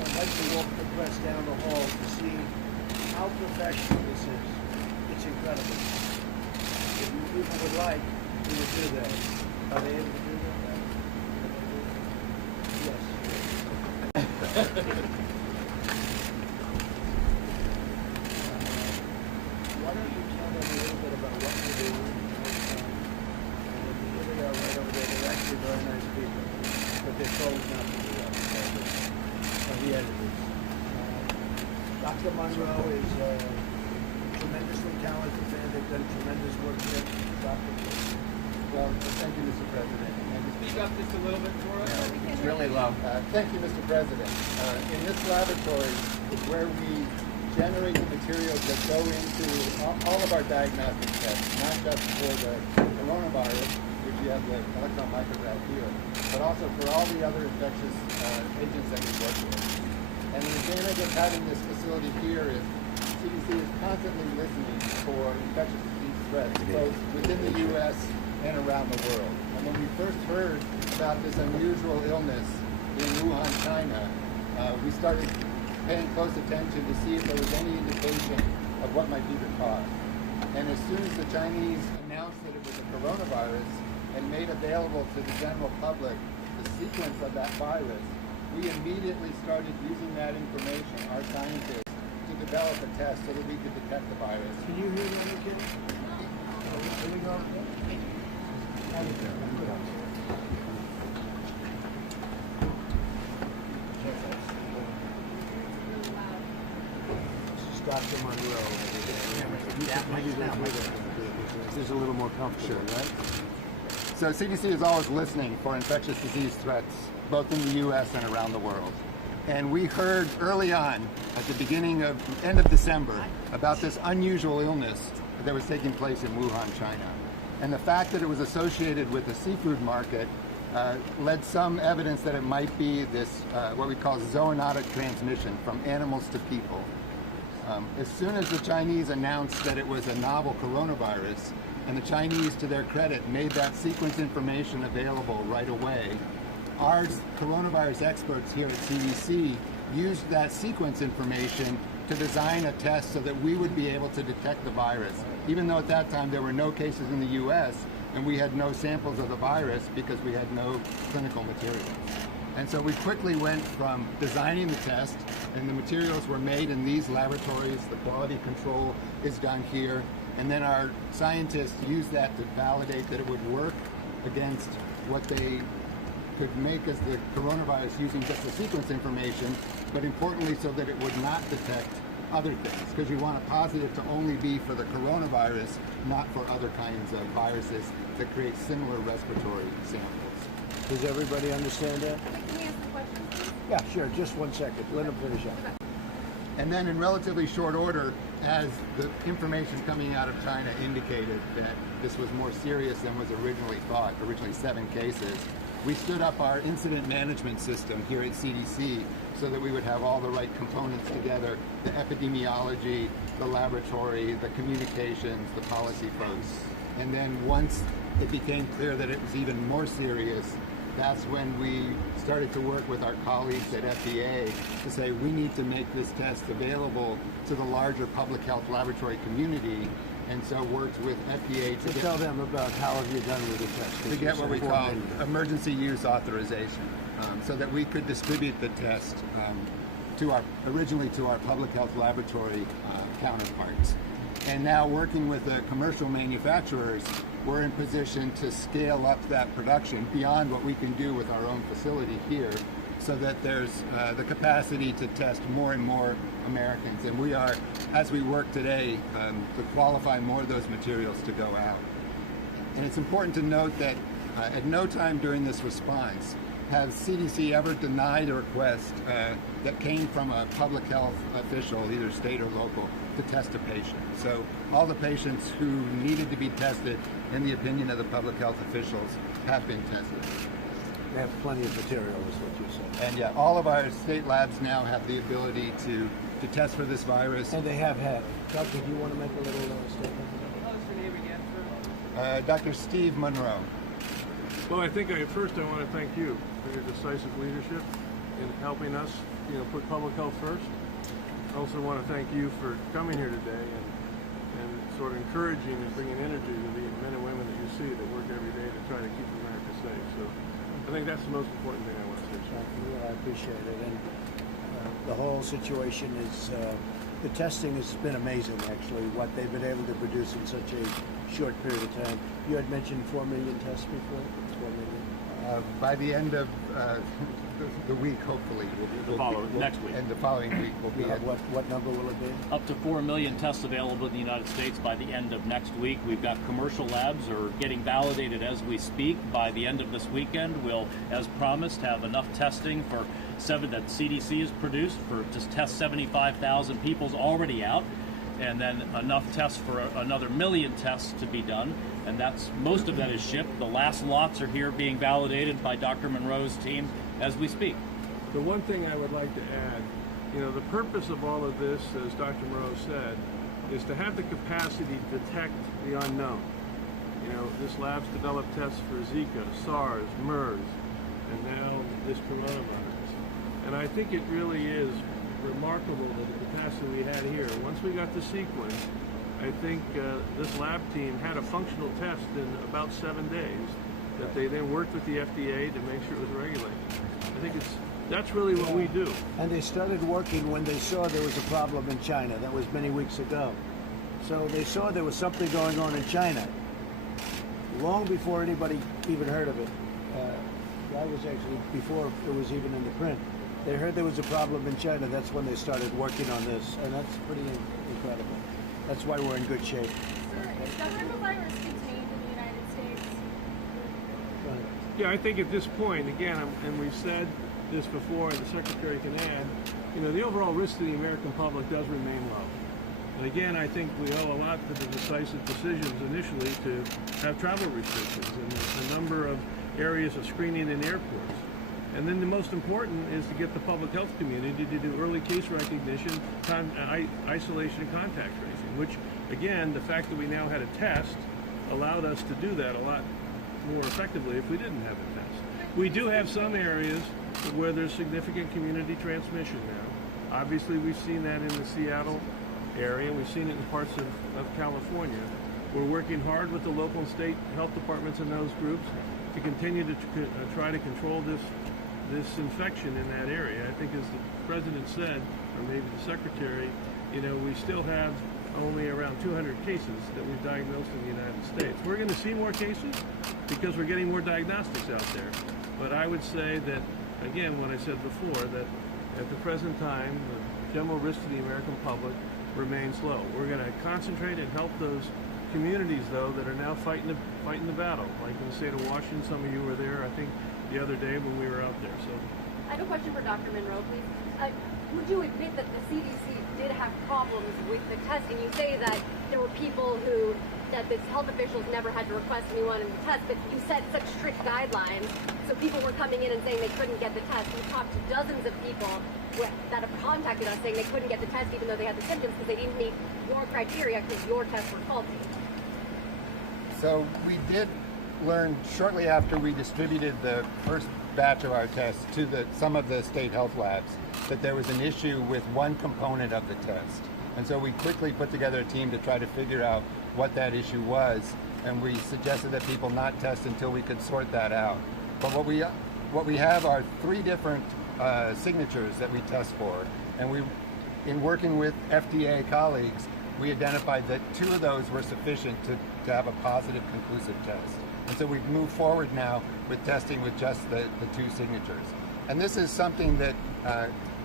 would like to walk the press down the hall to see how professional this is. It's incredible. If you people would like, we would do that. Are they able to do that? Yes. Why don't you tell them a little bit about what you do? Here they are right over there. They're actually very nice people, but they're told not to do that. The editors. Dr. Monroe is a tremendously talented man. They've done tremendous work here. Dr. Well, thank you, Mr. President. And Speak up just a little bit for us. It's really low. thank you, Mr. President. In this laboratory is where we generate the materials that go into all of our diagnostic tests, not just for the coronavirus, which you have the electron micrograph here, but also for all the other infectious agents that we work with. And the advantage of having this facility here is CDC is constantly listening for infectious disease threats, both within the U.S. and around the world. And when we first heard about this unusual illness in Wuhan, China, we started paying close attention to see if there was any indication of what might be the cause. And as soon as the Chinese announced that it was a coronavirus and made available to the general public the sequence of that virus, we immediately started using that information, our scientists, to develop a test so that we could detect the virus. Can you hear them, kid? Here we go. This is Dr. Monroe. This is a little more comfortable, right? So CDC is always listening for infectious disease threats, both in the U.S. and around the world. And we heard early on, at the end of December, about this unusual illness that was taking place in Wuhan, China. And the fact that it was associated with the seafood market led some evidence that it might be this, what we call zoonotic transmission from animals to people. As soon as the Chinese announced that it was a novel coronavirus, and the Chinese, to their credit, made that sequence information available right away, our coronavirus experts here at CDC used that sequence information to design a test so that we would be able to detect the virus, even though at that time there were no cases in the U.S. and we had no samples of the virus because we had no clinical materials. And so we quickly went from designing the test, and the materials were made in these laboratories, the quality control is done here, and then our scientists used that to validate that it would work against what they could make as the coronavirus using just the sequence information, but importantly so that it would not detect other things, because you want a positive to only be for the coronavirus, not for other kinds of viruses that create similar respiratory samples. Does everybody understand that? Can we ask the question, please? Yeah, sure. Just 1 second. Let them finish up. And then in relatively short order, as the information coming out of China indicated that this was more serious than was originally thought, originally 7 cases, we stood up our incident management system here at CDC so that we would have all the right components together, the epidemiology, the laboratory, the communications, the policy folks. And then once it became clear that it was even more serious, that's when we started to work with our colleagues at FDA to say we need to make this test available to the larger public health laboratory community, and so worked with FDA to Tell them about how have you done with the test. to get what we call emergency use authorization, so that we could distribute the test originally to our public health laboratory counterparts. And now working with the commercial manufacturers, we're in position to scale up that production beyond what we can do with our own facility here, so that there's the capacity to test more and more Americans. And we are, as we work today, to qualify more of those materials to go out. And it's important to note that at no time during this response has CDC ever denied a request that came from a public health official, either state or local, to test a patient. So all the patients who needed to be tested, in the opinion of the public health officials, have been tested. They have plenty of material, is what you said. And yeah, all of our state labs now have the ability to test for this virus. And they have had. Doctor, do you want to make a little statement? What's your name again, sir? Dr. Steve Monroe. Well, I think first I want to thank you for your decisive leadership in helping us, put public health first. I also want to thank you for coming here today and sort of encouraging and bringing energy to the men and women that you see that work every day to try to keep America safe. So I think that's the most important thing I want to say. Thank you. I appreciate it. And the whole situation is, the testing has been amazing, actually, what they've been able to produce in such a short period of time. You had mentioned 4 million tests before? 4 million. By the end of the week, hopefully, next week. And the following week will be at What number will it be? Up to 4 million tests available in the United States by the end of next week. We've got commercial labs are getting validated as we speak. By the end of this weekend, we'll, as promised, have enough testing for that CDC has produced for just test 75,000 people's already out, and then enough tests for another 1 million tests to be done. And most of that is shipped. The last lots are here being validated by Dr. Monroe's team as we speak. The one thing I would like to add, the purpose of all of this, as Dr. Monroe said, is to have the capacity to detect the unknown. This lab's developed tests for Zika, SARS, MERS, and now this coronavirus. And I think it really is remarkable that the capacity we had here, once we got the sequence, I think this lab team had a functional test in about 7 days that they then worked with the FDA to make sure it was regulated. I think that's really what we do. And they started working when they saw there was a problem in China. That was many weeks ago. So they saw there was something going on in China long before anybody even heard of it. That was actually before it was even in the print. They heard there was a problem in China. That's when they started working on this, and that's pretty incredible. That's why we're in good shape. Is the coronavirus contained in the United States? Yeah, I think at this point, again, and we've said this before, and the Secretary can add, the overall risk to the American public does remain low. And again, I think we owe a lot to the decisive decisions initially to have travel restrictions and a number of areas of screening in airports. And then the most important is to get the public health community to do early case recognition, isolation, and contact tracing, which, again, the fact that we now had a test allowed us to do that a lot more effectively if we didn't have a test. We do have some areas where there's significant community transmission now. Obviously, we've seen that in the Seattle area, and we've seen it in parts of California. We're working hard with the local and state health departments in those groups to continue to try to control this infection in that area. I think as the President said, or maybe the Secretary, we still have only around 200 cases that we've diagnosed in the United States. We're going to see more cases because we're getting more diagnostics out there. But I would say that, again, what I said before, that at the present time, the general risk to the American public remains low. We're going to concentrate and help those communities, though, that are now fighting the battle. Like in the state of Washington, some of you were there, I think, the other day when we were out there. So, I have a question for Dr. Monroe, please. Would you admit that the CDC did have problems with the testing? You say that there were people that the health officials never had to request anyone to test, but you set such strict guidelines, so people were coming in and saying they couldn't get the test. We talked to dozens of people that have contacted us saying they couldn't get the test even though they had the symptoms because they didn't meet your criteria because your tests were faulty. So we did learn shortly after we distributed the first batch of our tests to some of the state health labs that there was an issue with one component of the test. And so we quickly put together a team to try to figure out what that issue was, and we suggested that people not test until we could sort that out. But what we have are 3 different signatures that we test for, and in working with FDA colleagues, we identified that 2 of those were sufficient to have a positive conclusive test. And so we've moved forward now with testing with just the 2 signatures. And this is something that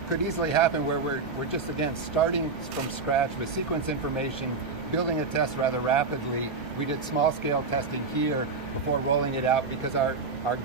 could easily happen where we're just, again, starting from scratch with sequence information, building a test rather rapidly. We did small-scale testing here before rolling it out because our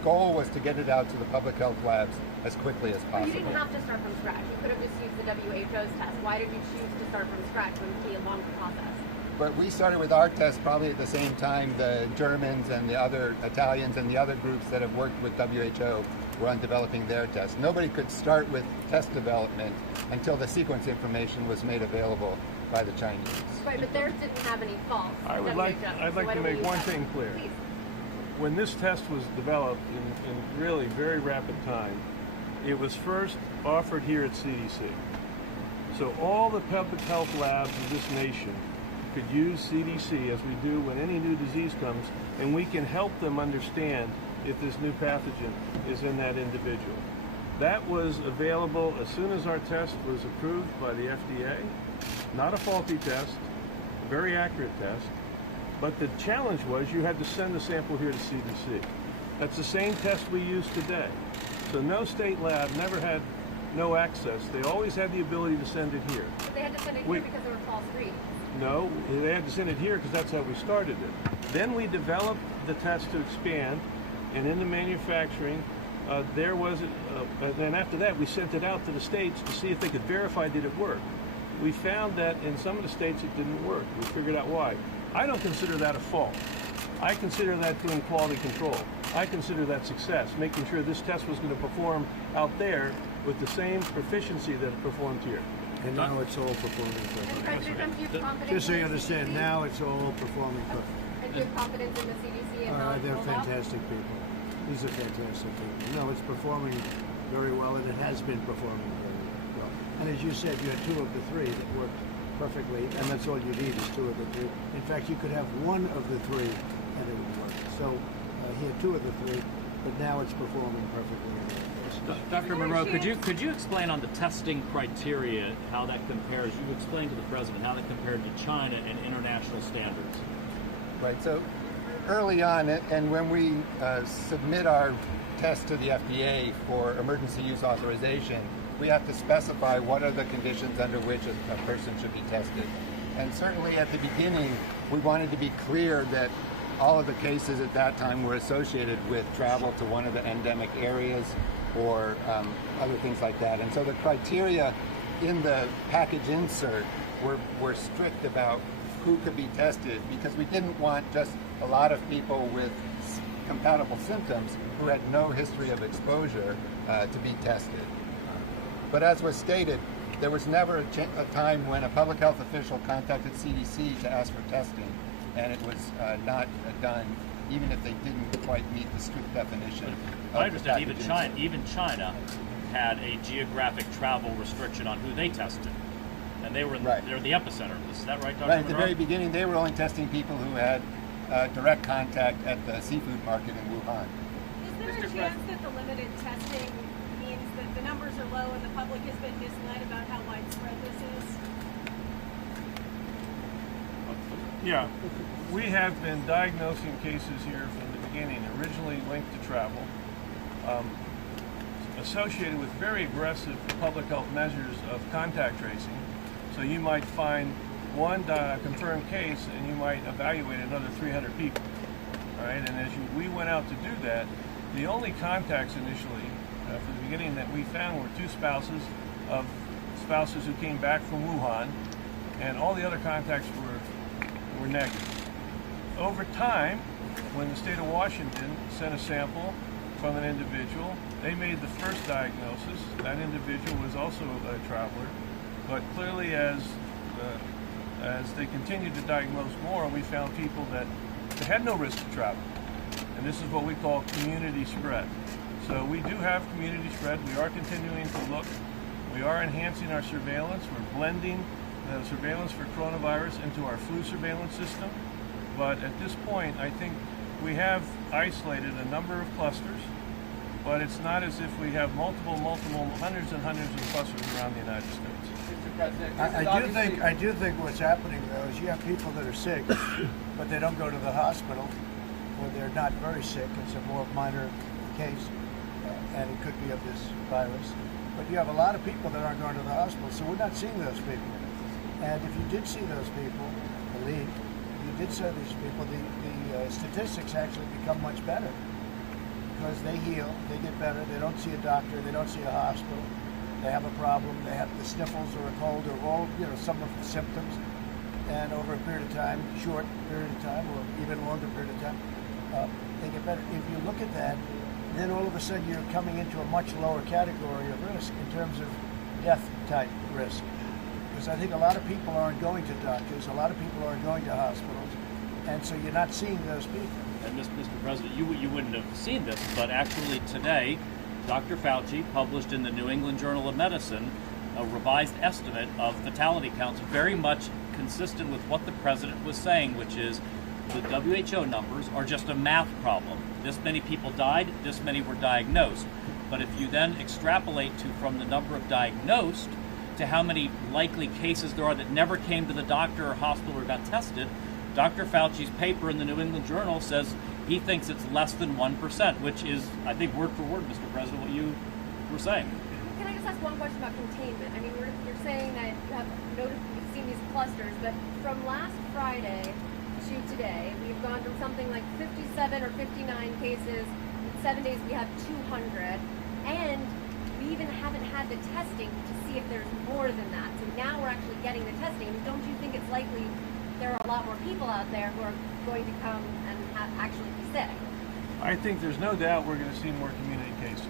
goal was to get it out to the public health labs as quickly as possible. But you didn't have to start from scratch. You could have just used the WHO's test. Why did you choose to start from scratch when it was a longer process? But we started with our test probably at the same time the Germans and the other Italians and the other groups that have worked with WHO were on developing their test. Nobody could start with test development until the sequence information was made available by the Chinese. Right, but theirs didn't have any faults. I'd like to make one thing clear. Please. When this test was developed in really very rapid time, it was first offered here at CDC. So all the public health labs of this nation could use CDC as we do when any new disease comes, and we can help them understand if this new pathogen is in that individual. That was available as soon as our test was approved by the FDA. Not a faulty test, a very accurate test. But the challenge was you had to send the sample here to CDC. That's the same test we use today. So no state lab never had no access. They always had the ability to send it here. But they had to send it here because there were false reads. No, they had to send it here because that's how we started it. Then we developed the test to expand, and in the manufacturing, there was, then after that we sent it out to the states to see if they could verify did it work. We found that in some of the states it didn't work. We figured out why. I don't consider that a fault. I consider that doing quality control. I consider that success, making sure this test was going to perform out there with the same proficiency that it performed here. And now it's all performing perfectly. President, do you have confidence Just so you in the understand, CDC? now it's all performing perfectly. And do you have confidence in the CDC and how it They're rolled out? fantastic people. These are fantastic people. No, it's performing very well, and it has been performing very well. And as you said, you had 2 of the 3 that worked perfectly, and that's all you need is 2 of the 3. In fact, you could have 1 of the 3 and it would work. So he had 2 of the 3, but now it's performing perfectly. Dr. Monroe, could you explain on the testing criteria how that compares? You explained to the president how that compared to China and international standards. Right, so early on, and when we submit our test to the FDA for emergency use authorization, we have to specify what are the conditions under which a person should be tested. And certainly at the beginning, we wanted to be clear that all of the cases at that time were associated with travel to one of the endemic areas or other things like that. And so the criteria in the package insert were strict about who could be tested, because we didn't want just a lot of people with compatible symptoms who had no history of exposure to be tested. But as was stated, there was never a time when a public health official contacted CDC to ask for testing, and it was not done, even if they didn't quite meet the strict definition. I understand even China had a geographic travel restriction on who they tested, and they were they're the epicenter of this. Is that right, Dr. Right, at the Monroe? very beginning, they were only testing people who had direct contact at the seafood market in Wuhan. Is there a chance that the limited testing means that the numbers are low and the public has been misled about how widespread this is? Yeah, we have been diagnosing cases here from the beginning, originally linked to travel, associated with very aggressive public health measures of contact tracing. So you might find one confirmed case and you might evaluate another 300 people, all right? And as we went out to do that, the only contacts initially, from the beginning that we found were 2 spouses who came back from Wuhan, and all the other contacts were negative. Over time, when the state of Washington sent a sample from an individual, they made the first diagnosis. That individual was also a traveler, but clearly as they continued to diagnose more, we found people that they had no risk of travel. And this is what we call community spread. So we do have community spread. We are continuing to look. We are enhancing our surveillance. We're blending the surveillance for coronavirus into our flu surveillance system. But at this point, I think we have isolated a number of clusters, but it's not as if we have multiple, hundreds and hundreds of clusters around the United States. I do think what's happening though is you have people that are sick, but they don't go to the hospital, or they're not very sick. It's a more minor case, and it could be of this virus. But you have a lot of people that aren't going to the hospital, so we're not seeing those people. And if you did see those people, you did see these people, the statistics actually become much better because they heal, they get better, they don't see a doctor, they don't see a hospital, they have a problem, they have the sniffles or a cold or all, some of the symptoms, and over a period of time, short period of time or even longer period of time, they get better. If you look at that, then all of a sudden you're coming into a much lower category of risk in terms of death type risk. Because I think a lot of people aren't going to doctors, a lot of people aren't going to hospitals, and so you're not seeing those people. And Mr. President, you wouldn't have seen this, but actually today, Dr. Fauci published in the New England Journal of Medicine a revised estimate of fatality counts, very much consistent with what the president was saying, which is the WHO numbers are just a math problem. This many people died, this many were diagnosed. But if you then extrapolate from the number of diagnosed to how many likely cases there are that never came to the doctor or hospital or got tested, Dr. Fauci's paper in the New England Journal says he thinks it's less than 1%, which is, I think, word for word, Mr. President, what you were saying. Can I just ask one question about containment? I mean, you're saying that you've seen these clusters, but from last Friday to today, we've gone from something like 57 or 59 cases. In 7 days, we have 200, and we even haven't had the testing to see if there's more than that. So now we're actually getting the testing. I mean, don't you think it's likely there are a lot more people out there who are going to come and actually be sick? I think there's no doubt we're going to see more community cases.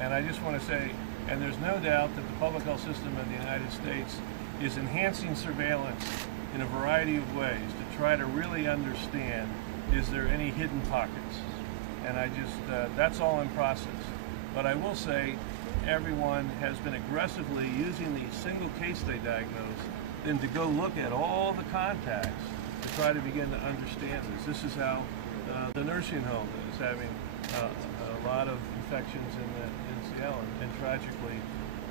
And I just want to say, and there's no doubt that the public health system of the United States is enhancing surveillance in a variety of ways to try to really understand, is there any hidden pockets? And that's all in process. But I will say, everyone has been aggressively using the single case they diagnose, then to go look at all the contacts to try to begin to understand this. This is how the nursing home is having a lot of infections in Seattle, and tragically,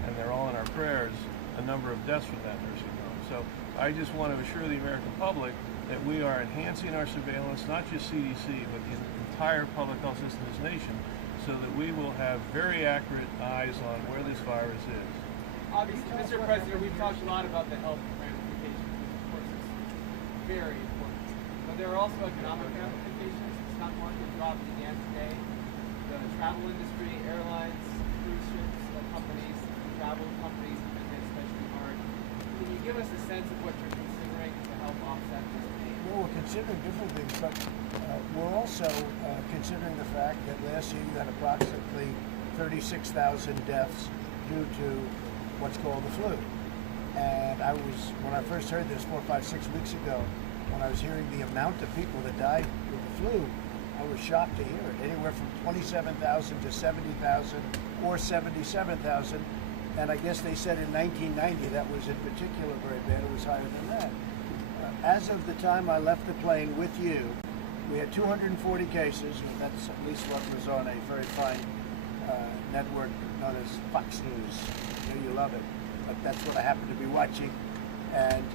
and they're all in our prayers, a number of deaths from that nursing home. So I just want to assure the American public that we are enhancing our surveillance, not just CDC, but the entire public health system of this nation, so that we will have very accurate eyes on where this virus is. Obviously, Mr. President, we've talked a lot about the health ramifications, which of course is very important. But there are also economic ramifications. The stock market dropped again today. The travel industry, airlines, cruise ships, companies, travel companies have been hit especially hard. Can you give us a sense of what you're considering to help offset this pain? Well, we're considering different things, but we're also considering the fact that last year you had approximately 36,000 deaths due to what's called the flu. And when I first heard this 4, 5, 6 weeks ago, when I was hearing the amount of people that died with the flu, I was shocked to hear it. Anywhere from 27,000 to 70,000 or 77,000. And I guess they said in 1990 that was in particular very bad. It was higher than that. As of the time I left the plane with you, we had 240 cases. That's at least what was on a very fine network known as Fox News. You love it, but that's what I happened to be watching. And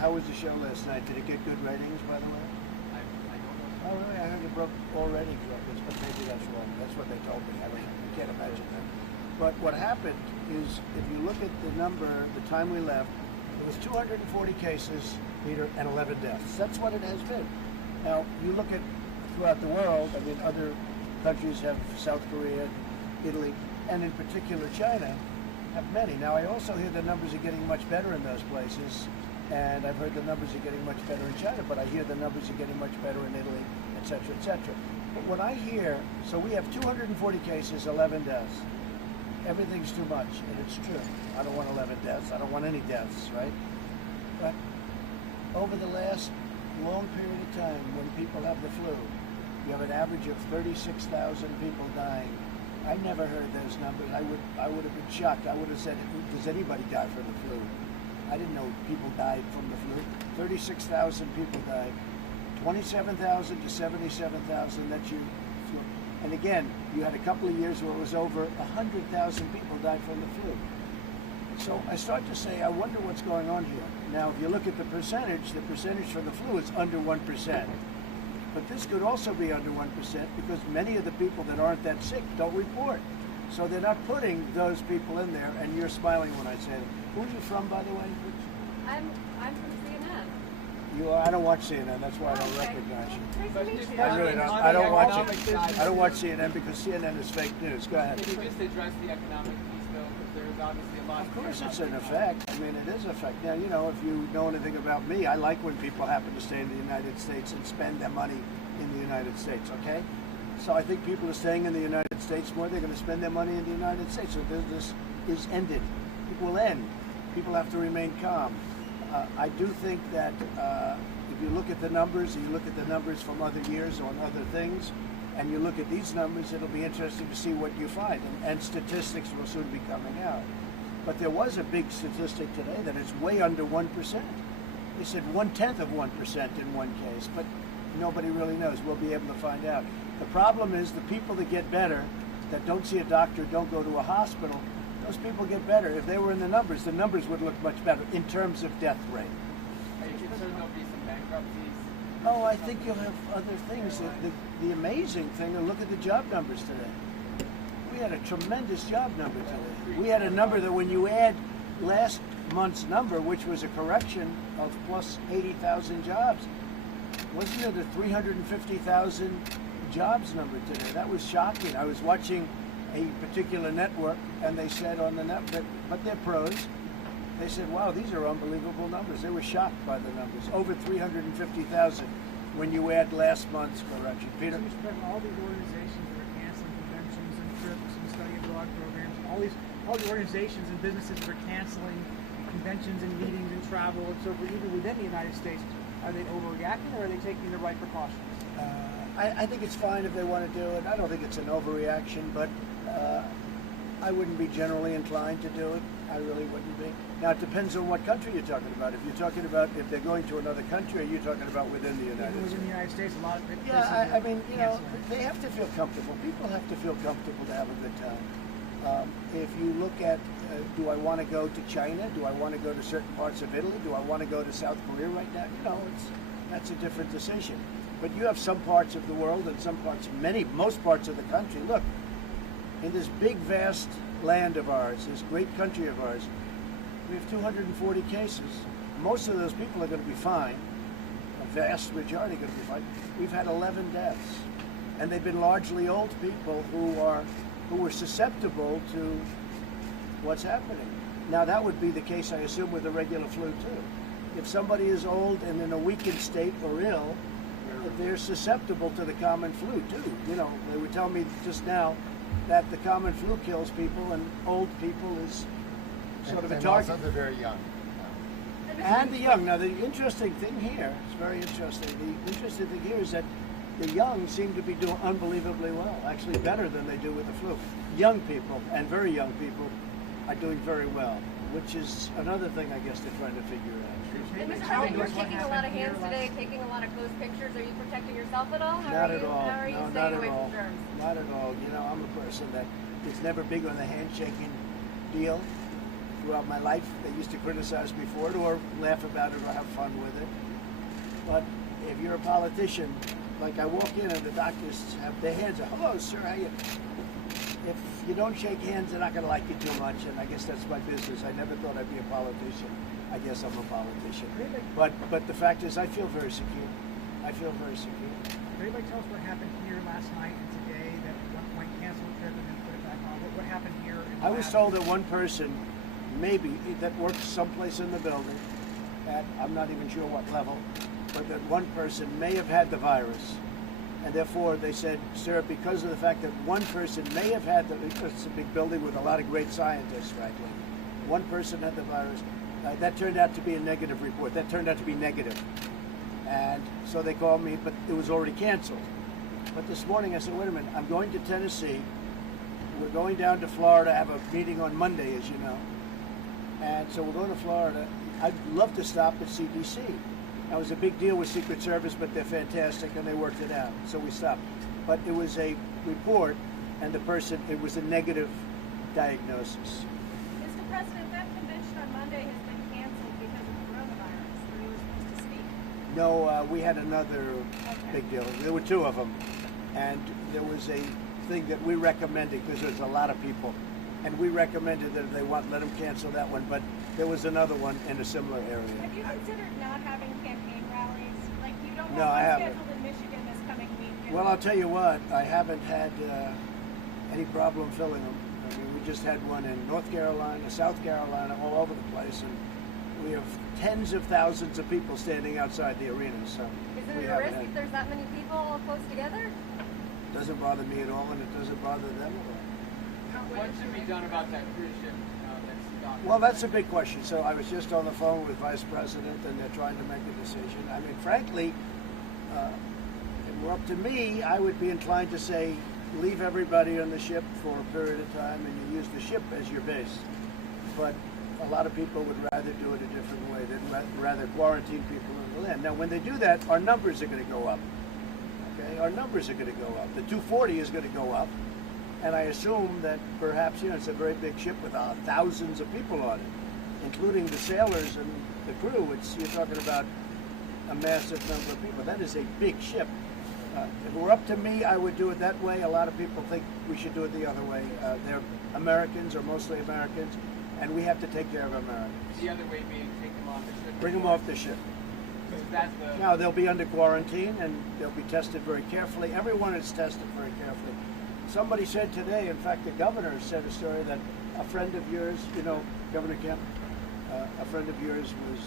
how was the show last night? Did it get good ratings, by the way? I don't know. Oh, really? I heard it broke all ratings records, but maybe that's wrong. That's what they told me. I can't imagine that. But what happened is, if you look at the number, the time we left, it was 240 cases, Peter, and 11 deaths. That's what it has been. Now, you look at throughout the world, I mean, other countries have South Korea, Italy, and in particular China, have many. Now, I also hear the numbers are getting much better in those places, and I've heard the numbers are getting much better in China, but I hear the numbers are getting much better in Italy, et cetera, et cetera. But what I hear, so we have 240 cases, 11 deaths. Everything's too much, and it's true. I don't want 11 deaths. I don't want any deaths, right? But over the last long period of time, when people have the flu, you have an average of 36,000 people dying. I never heard those numbers. I would have been shocked. I would have said, does anybody die from the flu? I didn't know people died from the flu. 36,000 people died. 27,000 to 77,000, that's your flu. And again, you had a couple of years where it was over 100,000 people died from the flu. So I start to say, I wonder what's going on here. Now, if you look at the percentage for the flu is under 1%. But this could also be under 1% because many of the people that aren't that sick don't report. So they're not putting those people in there, and you're smiling when I say it. Who are you from, by the way? I'm from CNN. You are? I don't watch CNN. That's why I don't recognize you. Nice to meet you. I really don't. I don't watch it. I don't watch CNN because CNN is fake news. Go ahead. Can you just address the economic piece, though? Because there is obviously a lot Of course it's an effect. I mean, it is an effect. Now, you know, if you know anything about me, I like when people happen to stay in the United States and spend their money in the United States, okay? So I think people are staying in the United States more. They're going to spend their money in the United States. So business is ended. It will end. People have to remain calm. I do think that if you look at the numbers and you look at the numbers from other years on other things, and you look at these numbers, it'll be interesting to see what you find. And statistics will soon be coming out. But there was a big statistic today that it's way under 1%. They said 1/10 of 1% in one case, but nobody really knows. We'll be able to find out. The problem is the people that get better, that don't see a doctor, don't go to a hospital, those people get better. If they were in the numbers would look much better in terms of death rate. Are you concerned there'll be some bankruptcies? Oh, I think you'll have other things. The amazing thing, and look at the job numbers today. We had a tremendous job number today. We had a number that when you add last month's number, which was a correction of plus 80,000 jobs, wasn't it a 350,000 jobs number today? That was shocking. I was watching a particular network, and they said on the network, but they're pros, they said, wow, these are unbelievable numbers. They were shocked by the numbers. Over 350,000 when you add last month's correction. Peter? So Mr. President, all these organizations that are canceling conventions and trips and study abroad programs, all the organizations and businesses that are canceling conventions and meetings and travel and so forth, even within the United States, are they overreacting or are they taking the right precautions? I think it's fine if they want to do it. I don't think it's an overreaction, but I wouldn't be generally inclined to do it. I really wouldn't be. Now, it depends on what country you're talking about. If you're talking about if they're going to another country, or you're talking about within the United States? Within the United States, a lot of places Yeah, I mean, canceling. they have to feel comfortable. People have to feel comfortable to have a good time. If you look at, do I want to go to China? Do I want to go to certain parts of Italy? Do I want to go to South Korea right now? That's a different decision. But you have some parts of the world and some parts, most parts of the country. Look, in this big, vast land of ours, this great country of ours, we have 240 cases. Most of those people are going to be fine. A vast majority are going to be fine. We've had 11 deaths, and they've been largely old people who were susceptible to what's happening. Now, that would be the case, I assume, with the regular flu too. If somebody is old and in a weakened state or ill, they're susceptible to the common flu too. They were telling me just now that the common flu kills people, and old people is sort of a target. And also the very young. And the young. Now, the interesting thing here, it's very interesting. The interesting thing here is that the young seem to be doing unbelievably well, actually better than they do with the flu. Young people and very young people are doing very well, which is another thing I guess they're trying to figure out. And Mr. President, you're shaking a lot of hands today, taking a lot of close pictures. Are you protecting yourself at all? Not at all. How are you No, staying not away at all. from germs? Not at all. I'm a person that is never big on the handshaking deal. Throughout my life, they used to criticize me for it or laugh about it or have fun with it. But if you're a politician, like I walk in and the doctors have their hands up, hello, sir, how you? If you don't shake hands, they're not going to like you too much, and I guess that's my business. I never thought I'd be a politician. I guess I'm a politician. But the fact is, I feel very secure. I feel very secure. Can anybody tell us what happened here last night and today that at one point canceled the trip and then put it back on? What happened here? I was told that one person, maybe, that works someplace in the building, at I'm not even sure what level, but that one person may have had the virus. And therefore, they said, sir, because of the fact that one person may have had because it's a big building with a lot of great scientists, frankly, one person had the virus, that turned out to be a negative report. That turned out to be negative. And so they called me, but it was already canceled. But this morning I said, wait a minute, I'm going to Tennessee. We're going down to Florida, have a meeting on Monday, as you know. And so we're going to Florida. I'd love to stop at CDC. That was a big deal with Secret Service, but they're fantastic, and they worked it out. So we stopped. But it was a report, and it was a negative diagnosis. Mr. President, that convention on Monday has been canceled because of coronavirus, where you were supposed to speak. No, we had another big deal. There were two of them, and there was a thing that we recommended because there's a lot of people, and we recommended that if they want, let them cancel that one. But there was another one in a similar area. Have you considered not having campaign rallies? Like you don't No, have I one haven't. scheduled in Michigan this coming week. Well, I'll tell you what, I haven't had any problem filling them. I mean, we just had one in North Carolina, South Carolina, all over the place, and we have tens of thousands of people standing outside the arena. So Isn't we it a haven't risk had. if there's that many people all close together? It doesn't bother me at all, and it doesn't bother them at all. What should be done about that cruise ship that's gone? Well, that's a big question. So I was just on the phone with Vice President, and they're trying to make a decision. I mean, frankly, were up to me, I would be inclined to say, leave everybody on the ship for a period of time and you use the ship as your base. But a lot of people would rather do it a different way. They'd rather quarantine people on the land. Now, when they do that, our numbers are going to go up. Okay, our numbers are going to go up. The 240 is going to go up, and I assume that perhaps, you know, it's a very big ship with thousands of people on it, including the sailors and the crew. You're talking about a massive number of people. That is a big ship. If it were up to me, I would do it that way. A lot of people think we should do it the other way. They're Americans, or mostly Americans, and we have to take care of Americans. The other way being take them off the ship. Bring them off the ship. That's the... Now, they'll be under quarantine, and they'll be tested very carefully. Everyone is tested very carefully. Somebody said today, in fact, the governor said a story that a friend of yours, you know, Governor Kemp, a friend of yours was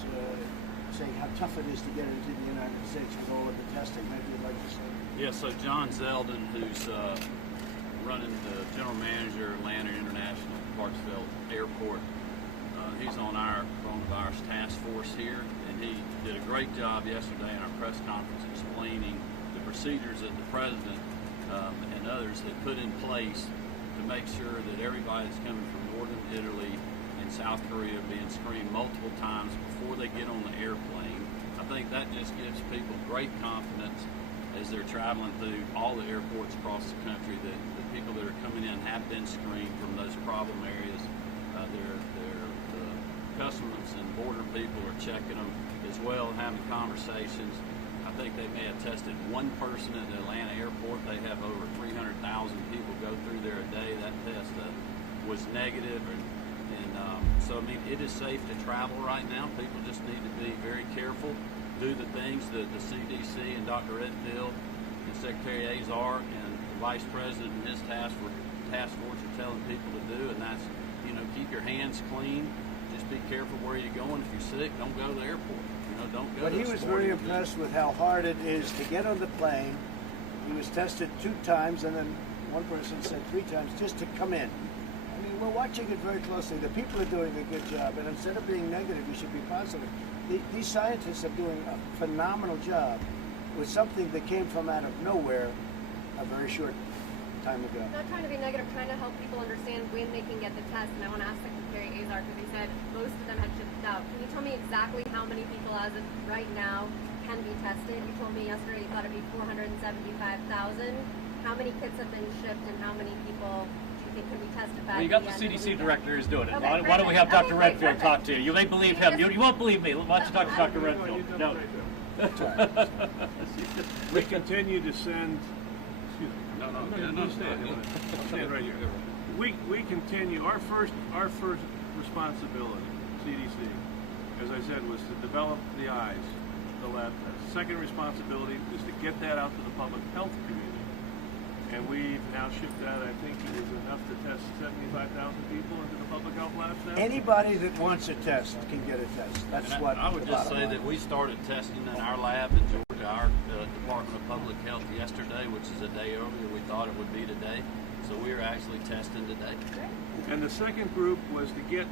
saying how tough it is to get into the United States with all of the testing. Maybe you'd like to say. Yeah, so John Zeldin, who's running the general manager of Atlanta International Clarksville Airport, he's on our coronavirus task force here, and he did a great job yesterday in our press conference explaining the procedures that the president and others had put in place to make sure that everybody that's coming from northern Italy and South Korea being screened multiple times before they get on the airplane. I think that just gives people great confidence as they're traveling through all the airports across the country that the people that are coming in have been screened from those problem areas. The customs and border people are checking them as well, having conversations. I think they may have tested one person at the Atlanta airport. They have over 300,000 people go through there a day. That test was negative, and so I mean it is safe to travel right now. People just need to be very careful, do the things that the CDC and Dr. Redfield and Secretary Azar and the Vice President and his task force are telling people to do, and that's, you know, keep your hands clean. Just be careful where you're going. If you're sick, don't go to the airport. You know, don't go. But he was very impressed with how hard it is to get on the plane. He was tested 2 times, and then one person said 3 times just to come in. I mean, we're watching it very closely. The people are doing a good job, and instead of being negative, you should be positive. These scientists are doing a phenomenal job with something that came from out of nowhere a very short time ago. Not trying to be negative, trying to help people understand when they can get the test. And I want to ask Secretary Azar, because he said most of them had shipped out. Can you tell me exactly how many people as of right now can be tested? You told me yesterday you thought it'd be 475,000. How many kits have been shipped, and how many people do you think can be tested by? Well, you got the CDC director who's doing it. Okay, Why don't we have Dr. great. Redfield talk to you? You may believe him. You won't believe me. Why don't you talk to Dr. Redfield? No. We continue to send. Excuse me. No. Stand right here. We continue. Our first responsibility, CDC, as I said, was to develop the eyes, the lab test. Second responsibility is to get that out to the public health community. And we've now shipped out, I think it was enough to test 75,000 people into the public health labs now. Anybody that wants a test can get a test. That's what I would just say that we started testing in our lab in Georgia, our Department of Public Health yesterday, which is a day earlier. We thought it would be today. So we are actually testing today. And the second group was to get,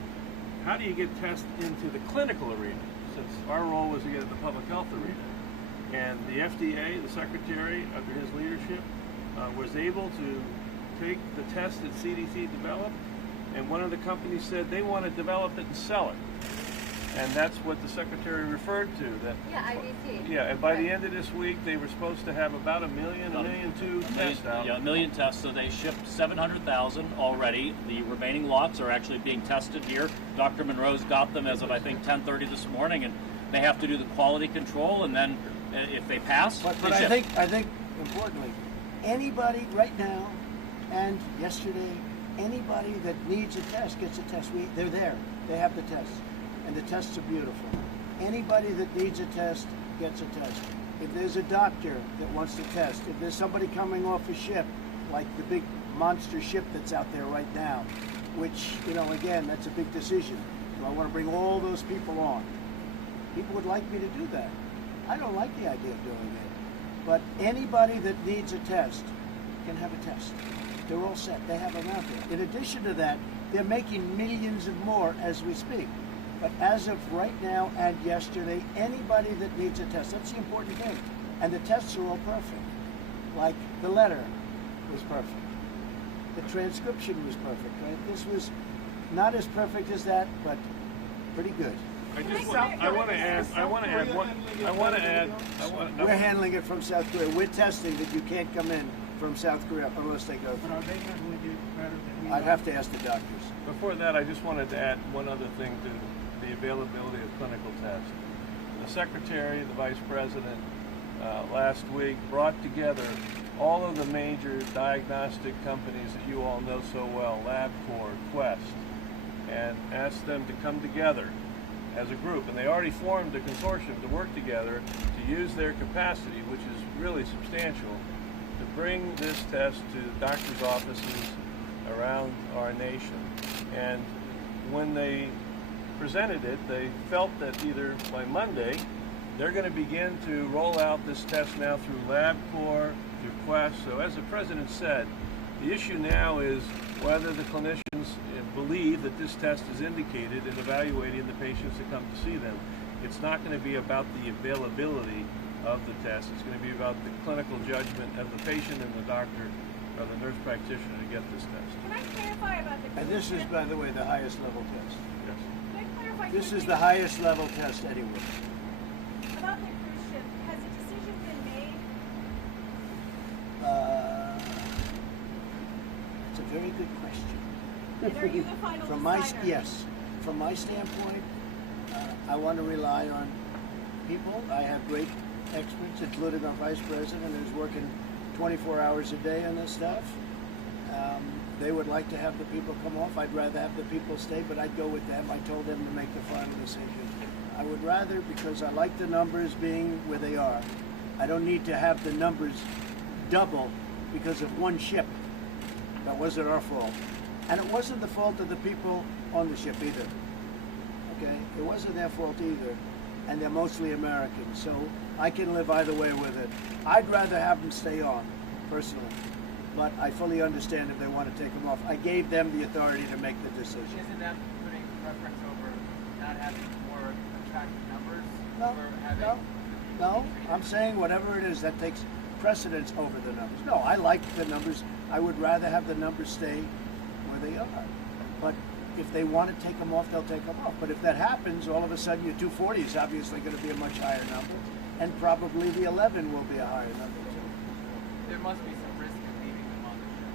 how do you get tests into the clinical arena? Since our role was to get in the public health arena. And the FDA, the Secretary, under his leadership, was able to take the test that CDC developed, and one of the companies said they want to develop it and sell it. And that's what the Secretary referred to. That, IDT. Yeah, and by the end of this week, they were supposed to have about 1 million tests out. Yeah, 1 million tests. So they shipped 700,000 already. The remaining lots are actually being tested here. Dr. Monroe's got them as of, I think, 10:30 this morning, and they have to do the quality control, and then if they pass, But they I ship. think importantly, anybody right now and yesterday, anybody that needs a test gets a test. They're there. They have the test. And the tests are beautiful. Anybody that needs a test gets a test. If there's a doctor that wants to test, if there's somebody coming off a ship, like the big monster ship that's out there right now, which, you know, again, that's a big decision. Do I want to bring all those people on? People would like me to do that. I don't like the idea of doing it. But anybody that needs a test can have a test. They're all set. They have them out there. In addition to that, they're making millions and more as we speak. But as of right now and yesterday, anybody that needs a test, that's the important thing. And the tests are all perfect. Like the letter was perfect. The transcription was perfect, right? This was not as perfect as that, but pretty good. We're handling it from South Korea. We're testing that you can't come in from South Korea unless they go But through. are they handling it better than we I'd are? have to ask the doctors. Before that, I just wanted to add one other thing to the availability of clinical tests. The Secretary, the Vice President, last week brought together all of the major diagnostic companies that you all know so well, LabCorp, Quest, and asked them to come together as a group. And they already formed a consortium to work together to use their capacity, which is really substantial, to bring this test to doctors' offices around our nation. And when they presented it, they felt that either by Monday, they're going to begin to roll out this test now through LabCorp, through Quest. So as the President said, the issue now is whether the clinicians believe that this test is indicated in evaluating the patients that come to see them. It's not going to be about the availability of the test. It's going to be about the clinical judgment of the patient and the doctor or the nurse practitioner to get this test. Can I clarify about the And this is, by the way, the highest level test. Yes. Can I clarify This is quickly the highest level test anywhere. about the cruise ship? Has a decision been made? It's a very good question. And are you the final From my decider? yes, from my standpoint, I want to rely on people. I have great experts, including our vice president, who's working 24 hours a day on this stuff. They would like to have the people come off. I'd rather have the people stay, but I'd go with them. I told them to make the final decision. I would rather, because I like the numbers being where they are. I don't need to have the numbers double because of one ship. That wasn't our fault. And it wasn't the fault of the people on the ship either. Okay? It wasn't their fault either. And they're mostly Americans, so I can live either way with it. I'd rather have them stay on, personally. But I fully understand if they want to take them off. I gave them the authority to make the decision. Isn't that putting preference over not having more attractive numbers? No, Or having no. I'm saying whatever it is, that takes precedence over the numbers. No, I like the numbers. I would rather have the numbers stay where they are. But if they want to take them off, they'll take them off. But if that happens, all of a sudden your 240 is obviously going to be a much higher number. And probably the 11 will be a higher number too. There must be some risk in leaving them on the ship,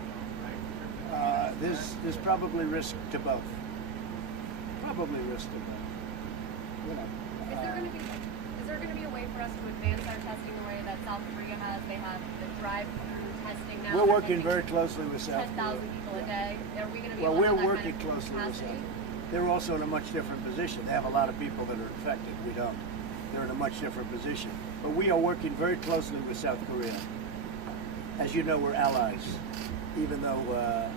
though, right? There's probably risk to both. Probably risk to both. You know, Is there going to be a way for us to advance our testing the way that South Korea has? They have the drive-through testing now. we're They're working taking very closely with South 10,000 Korea. people a day. Are we going to be Well, able to we're have that working kind of closely with capacity? them. They're also in a much different position. They have a lot of people that are infected. We don't. They're in a much different position. But we are working very closely with South Korea. As you know, we're allies, even though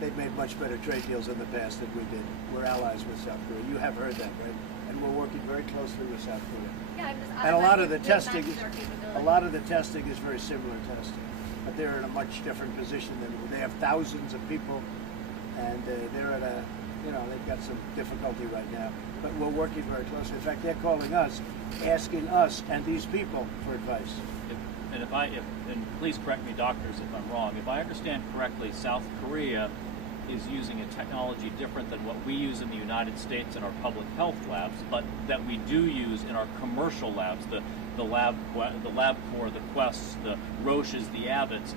they've made much better trade deals in the past than we did. We're allies with South Korea. You have heard that, right? And we're working very closely with South Korea. Yeah, I'm just, And a lot of the it testing, matches our capabilities. a lot of the testing is very similar testing, but they're in a much different position than we. They have thousands of people, and they're at a, you know, they've got some difficulty right now. But we're working very closely. In fact, they're calling us, asking us and these people for advice. And and please correct me, doctors, if I'm wrong. If I understand correctly, South Korea is using a technology different than what we use in the United States in our public health labs, but that we do use in our commercial labs, the LabCorp, the Quests, the Roches, the Abbotts.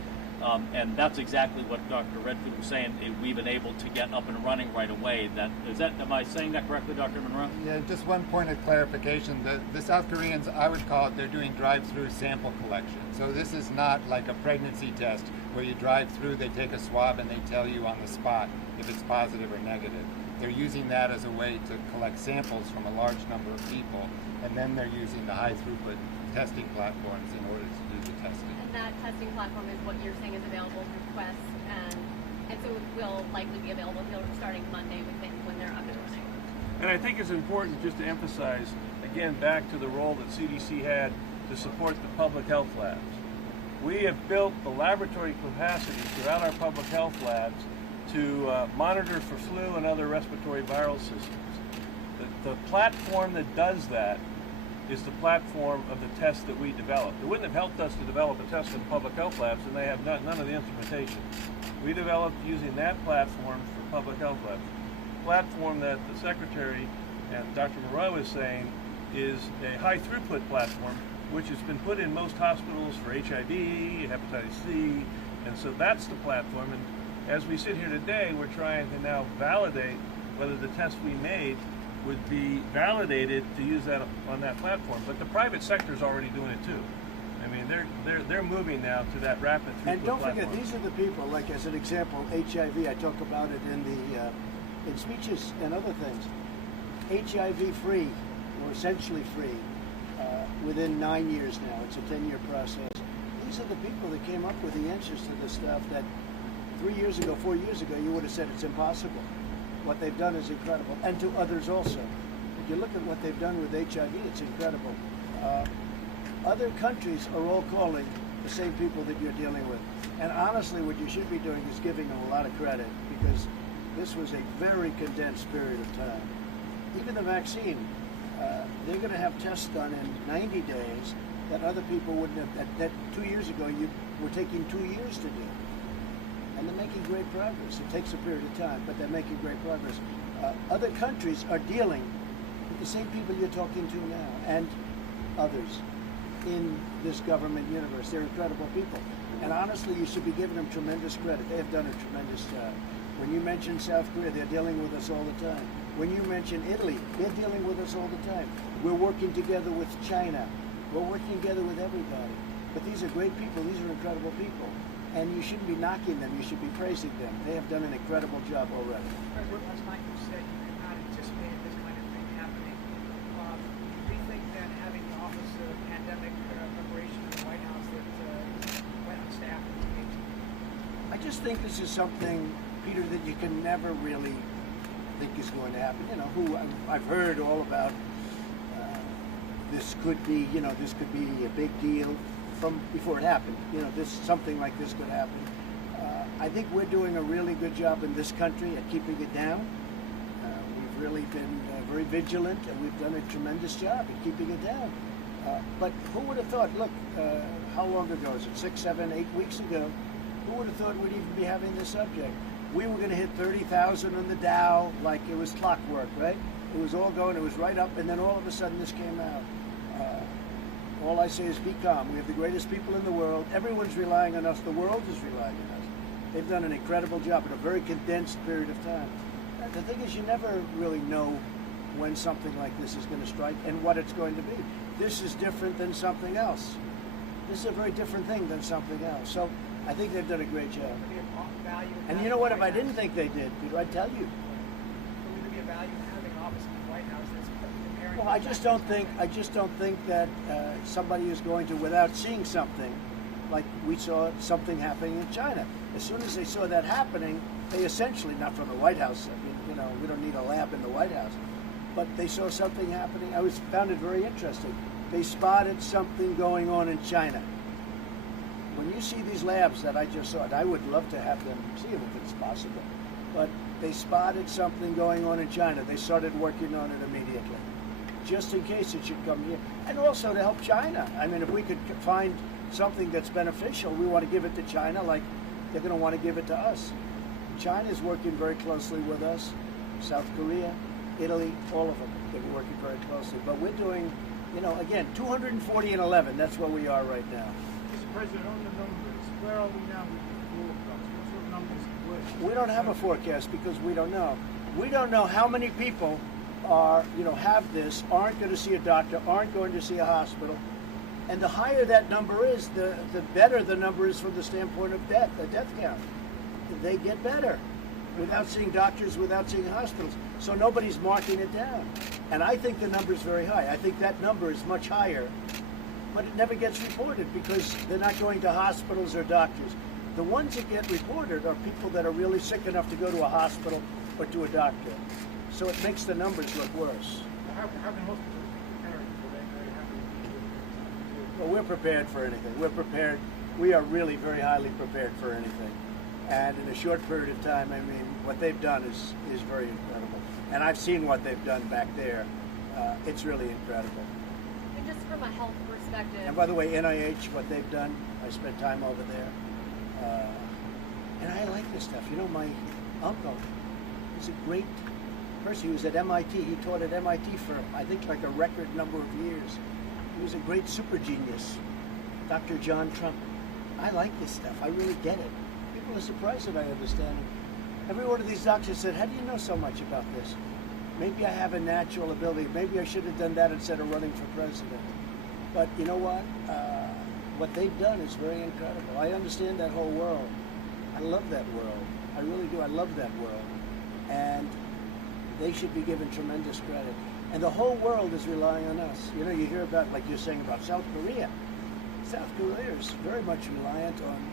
And that's exactly what Dr. Redfield was saying. We've been able to get up and running right away. Am I saying that correctly, Dr. Monroe? Yeah, just one point of clarification. The South Koreans, I would call it, they're doing drive-through sample collection. So this is not like a pregnancy test where you drive through, they take a swab, and they tell you on the spot if it's positive or negative. They're using that as a way to collect samples from a large number of people, and then they're using the high-throughput testing platforms in order to do the testing. And that testing platform is what you're saying is available through Quest, and so it will likely be available starting Monday, we think, when they're up and running. And I think it's important just to emphasize, again, back to the role that CDC had to support the public health labs. We have built the laboratory capacity throughout our public health labs to monitor for flu and other respiratory viral systems. The platform that does that is the platform of the test that we developed. It wouldn't have helped us to develop a test for the public health labs, and they have none of the instrumentation. We developed using that platform for public health labs. Platform that the Secretary and Dr. Moreau is saying is a high throughput platform, which has been put in most hospitals for HIV, hepatitis C, and so that's the platform. And as we sit here today, we're trying to now validate whether the test we made would be validated to use that on that platform. But the private sector is already doing it too. I mean, they're moving now to that rapid throughput And don't forget, platform. these are the people, like as an example, HIV, I talk about it in speeches and other things. HIV free, or essentially free, within 9 years now. It's a 10-year process. These are the people that came up with the answers to this stuff that 3 years ago, 4 years ago, you would have said it's impossible. What they've done is incredible, and to others also. If you look at what they've done with HIV, it's incredible. Other countries are all calling the same people that you're dealing with. And honestly, what you should be doing is giving them a lot of credit, because this was a very condensed period of time. Even the vaccine, they're going to have tests done in 90 days that other people wouldn't have, that 2 years ago you were taking 2 years to do. And they're making great progress. It takes a period of time, but they're making great progress. Other countries are dealing with the same people you're talking to now, and others in this government universe. They're incredible people. And honestly, you should be giving them tremendous credit. They have done a tremendous job. When you mention South Korea, they're dealing with us all the time. When you mention Italy, they're dealing with us all the time. We're working together with China. We're working together with everybody. But these are great people. These are incredible people. And you shouldn't be knocking them. You should be praising them. They have done an incredible job already. As Michael said, you could not anticipate this kind of thing happening. Do you think that having the Office of Pandemic Preparation in the White House that went on staff in 2018? I just think this is something, Peter, that you can never really think is going to happen. You know, I've heard all about this could be, this could be a big deal from before it happened. Something like this could happen. I think we're doing a really good job in this country at keeping it down. We've really been very vigilant, and we've done a tremendous job at keeping it down. But who would have thought, look, how long ago is it? 6, 7, 8 weeks ago? Who would have thought we'd even be having this subject? We were going to hit 30,000 on the Dow like it was clockwork, right? It was all going, it was right up, and then all of a sudden this came out. All I say is be calm. We have the greatest people in the world. Everyone's relying on us. The world is relying on us. They've done an incredible job in a very condensed period of time. The thing is, you never really know when something like this is going to strike and what it's going to be. This is different than something else. This is a very different thing than something else. So I think they've done a great job. And you know what? If I didn't think they did, Peter, I'd tell you. Would there be a value in having an office in the White House that's preparing? Well, I just don't think that somebody is going to, without seeing something, like we saw something happening in China. As soon as they saw that happening, they essentially, not from the White House, I mean, we don't need a lab in the White House, but they saw something happening. Found it very interesting. They spotted something going on in China. When you see these labs that I just saw, and I would love to have them see if it's possible, but they spotted something going on in China. They started working on it immediately, just in case it should come here. And also to help China. I mean, if we could find something that's beneficial, we want to give it to China like they're going to want to give it to us. China's working very closely with us. South Korea, Italy, all of them. They're working very closely. But we're doing, again, 240 and 11. That's where we are right now. Mr. President, on the numbers, where are we now with the forecast? What sort of numbers were? We don't have a forecast because we don't know. We don't know how many people are, have this, aren't going to see a doctor, aren't going to see a hospital. And the higher that number is, the better the number is from the standpoint of death, the death count. They get better without seeing doctors, without seeing hospitals. So nobody's marking it down. And I think the number is very high. I think that number is much higher, but it never gets reported because they're not going to hospitals or doctors. The ones that get reported are people that are really sick enough to go to a hospital or to a doctor. So it makes the numbers look worse. How can hospitals be preparing for that? Well, we're prepared for anything. We're prepared. We are really very highly prepared for anything. And in a short period of time, I mean, what they've done is very incredible. And I've seen what they've done back there. It's really incredible. from a health perspective. And by the way, NIH, what they've done, I spent time over there. And I like this stuff. You know, my uncle is a great person. He was at MIT. He taught at MIT for, I think, like a record number of years. He was a great super genius, Dr. John Trump. I like this stuff. I really get it. People are surprised that I understand it. Every one of these doctors said, how do you know so much about this? Maybe I have a natural ability. Maybe I should have done that instead of running for president. But you know what? What they've done is very incredible. I understand that whole world. I love that world. I really do. I love that world. And they should be given tremendous credit. And the whole world is relying on us. You know, you hear about, like you're saying about South Korea. South Korea is very much reliant on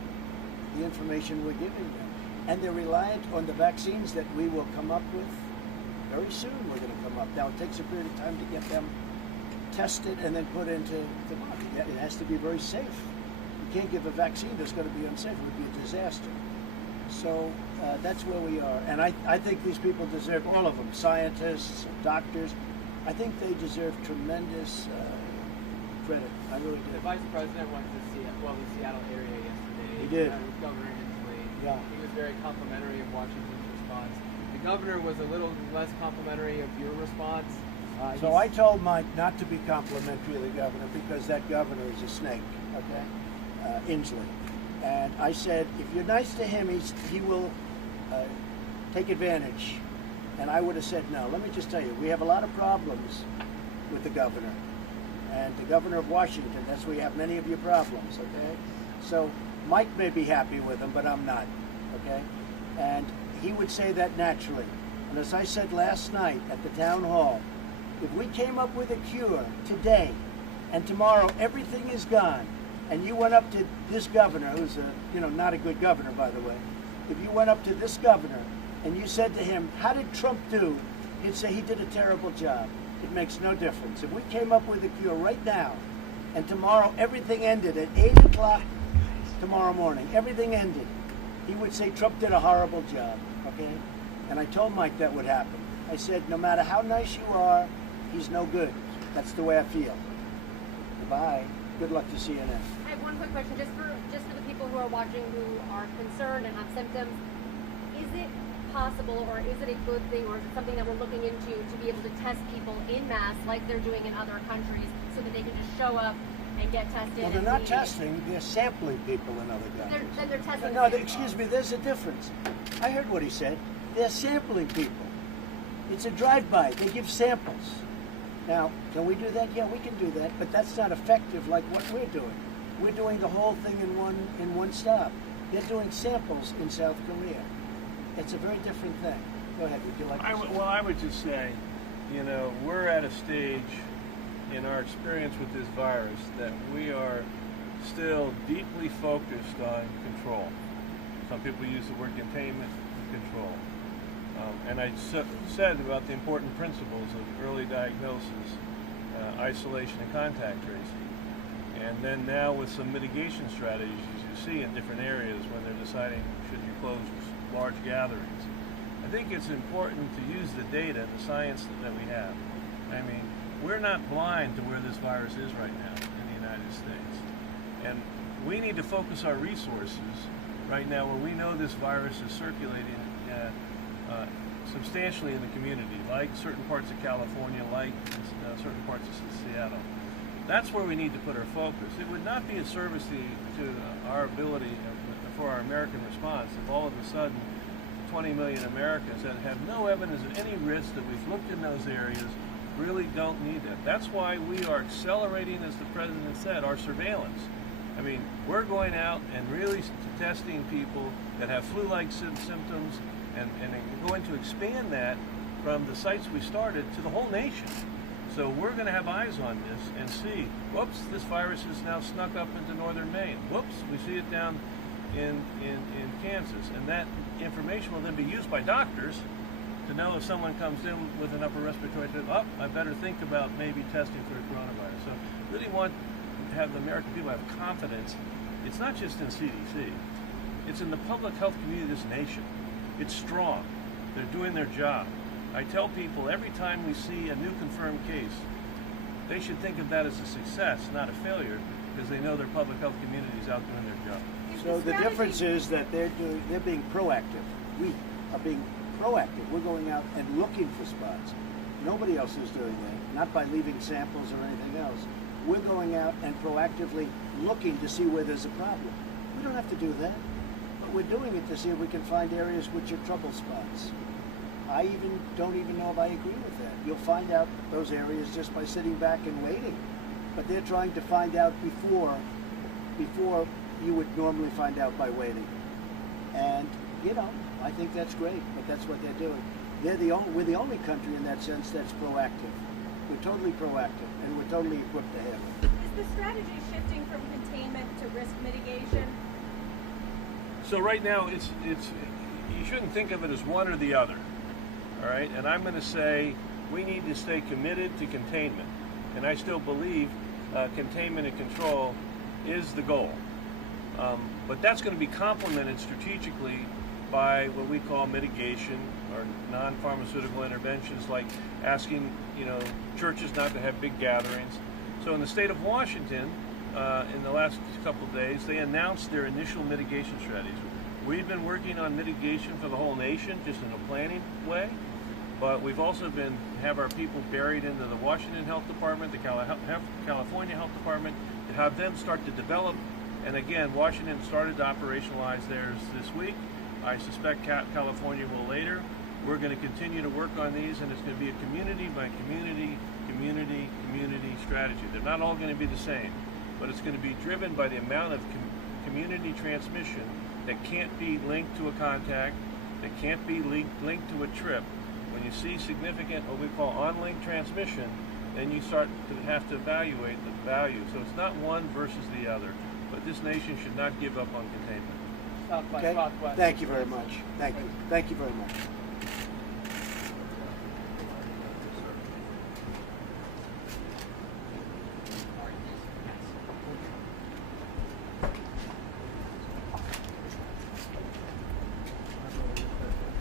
the information we're giving them. And they're reliant on the vaccines that we will come up with. Very soon we're going to come up. Now, it takes a period of time to get them tested and then put into the market. It has to be very safe. You can't give a vaccine that's going to be unsafe. It would be a disaster. So that's where we are. And I think these people deserve, all of them, scientists, doctors, I think they deserve tremendous credit. I really do. The vice president went to the Seattle area yesterday. He did. With Governor Inslee. Yeah. He was very complimentary of Washington's response. The governor was a little less complimentary of your response. So I told Mike not to be complimentary of the governor because that governor is a snake, okay? Inslee. And I said, if you're nice to him, he will take advantage. And I would have said no. Let me just tell you, we have a lot of problems with the governor. And the governor of Washington, that's where you have many of your problems, okay? So Mike may be happy with him, but I'm not, okay? And he would say that naturally. And as I said last night at the town hall, if we came up with a cure today and tomorrow everything is gone, and you went up to this governor, who's not a good governor, by the way, if you went up to this governor and you said to him, how did Trump do? He'd say he did a terrible job. It makes no difference. If we came up with a cure right now and tomorrow everything ended at 8 o'clock tomorrow morning, everything ended, he would say Trump did a horrible job, okay? And I told Mike that would happen. I said, no matter how nice you are, he's no good. That's the way I feel. Goodbye. Good luck to CNN. I have one quick question, just for the people who are watching who are concerned and have symptoms. Is it possible, or is it a good thing, or is it something that we're looking into to be able to test people in mass like they're doing in other countries, so that they can just show up and get tested? Well, they're not testing; they're sampling people in other countries. Then they're testing. No, excuse me. There's a difference. I heard what he said. They're sampling people. It's a drive-by. They give samples. Now, can we do that? Yeah, we can do that, but that's not effective like what we're doing. We're doing the whole thing in one stop. They're doing samples in South Korea. It's a very different thing. Go ahead. Would you like to say? Well, I would just say, we're at a stage in our experience with this virus that we are still deeply focused on control. Some people use the word containment and control. And I said about the important principles of early diagnosis, isolation, and contact tracing. And then now with some mitigation strategies, as you see in different areas when they're deciding should you close large gatherings. I think it's important to use the data and the science that we have. I mean, we're not blind to where this virus is right now in the United States. And we need to focus our resources right now where we know this virus is circulating substantially in the community, like certain parts of California, like certain parts of Seattle. That's where we need to put our focus. It would not be a service to our ability for our American response if all of a sudden 20 million Americans that have no evidence of any risk that we've looked in those areas really don't need that. That's why we are accelerating, as the President said, our surveillance. I mean, we're going out and really testing people that have flu-like symptoms, and we're going to expand that from the sites we started to the whole nation. So we're going to have eyes on this and see, whoops, this virus has now snuck up into northern Maine. Whoops, we see it down in Kansas. And that information will then be used by doctors to know if someone comes in with an upper respiratory disease, I better think about maybe testing for the coronavirus. So really want to have the American people have confidence. It's not just in CDC. It's in the public health community of this nation. It's strong. They're doing their job. I tell people every time we see a new confirmed case, they should think of that as a success, not a failure, because they know their public health community is out doing their job. So the difference is that they're being proactive. We are being proactive. We're going out and looking for spots. Nobody else is doing that, not by leaving samples or anything else. We're going out and proactively looking to see where there's a problem. We don't have to do that, but we're doing it to see if we can find areas which are trouble spots. I don't even know if I agree with that. You'll find out those areas just by sitting back and waiting. But they're trying to find out before you would normally find out by waiting. And, you know, I think that's great, but that's what they're doing. We're the only country in that sense that's proactive. We're totally proactive, and we're totally equipped to handle it. Is the strategy shifting from containment to risk mitigation? So right now, it's you shouldn't think of it as one or the other, all right? And I'm going to say we need to stay committed to containment, and I still believe containment and control is the goal. But that's going to be complemented strategically by what we call mitigation or non-pharmaceutical interventions, like asking, churches not to have big gatherings. So in the state of Washington, in the last couple of days, they announced their initial mitigation strategies. We've been working on mitigation for the whole nation, just in a planning way, but we've also have our people buried into the Washington Health Department, the California Health Department, to have them start to develop. And again, Washington started to operationalize theirs this week. I suspect California will later. We're going to continue to work on these, and it's going to be a community by community strategy. They're not all going to be the same, but it's going to be driven by the amount of community transmission that can't be linked to a contact, that can't be linked to a trip. When you see significant, what we call on-link transmission, then you start to have to evaluate the value. So it's not one versus the other, but this nation should not give up on containment. Okay. Thank you very much. Thank you. Thank you very much.